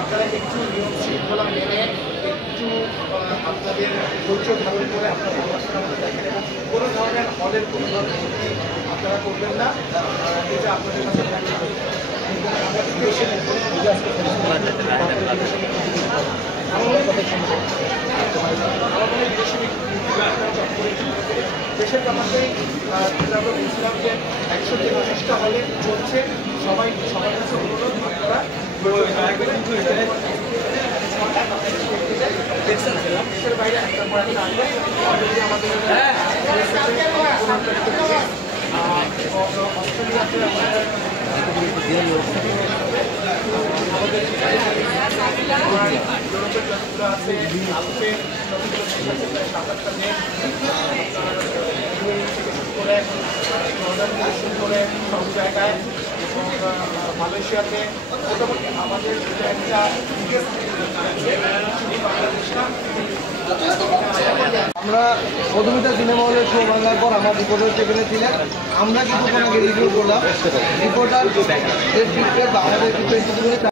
আপনারা একটু নিয়ম শৃঙ্খলা মেনে একটু আপনাদের ধৈর্য ধারণ করে আপনারা পড়াশোনা দেখেন এবং কোনো ধরনের হলের কোনো ধরনের ক্ষতি আপনারা করবেন না, এটা আপনাদের কাছে দেশের ব্যাপারে আমরা বলছিলাম যে 133টা হলে চলছে, সবার কাছে অনুরোধ আপনারা দেশের বাইরে একটা পর একটা আসবে আমাদের অস্ট্রেলিয়াতে ইউরোপের যতগুলো আছে আলপের সাত-আটটা দেশ করে শুরু করে সব জায়গায় এবং মালয়েশিয়াতে মোটামুটি আমাদের একটা আমরা প্রথমে সিনেমা হলের শো ভাঙার পর আমার রিপোর্টার সেখানে ছিলেন। আমরা কিন্তু তোমাকে রিভিউ করলাম রিপোর্টার আমাদের কিছু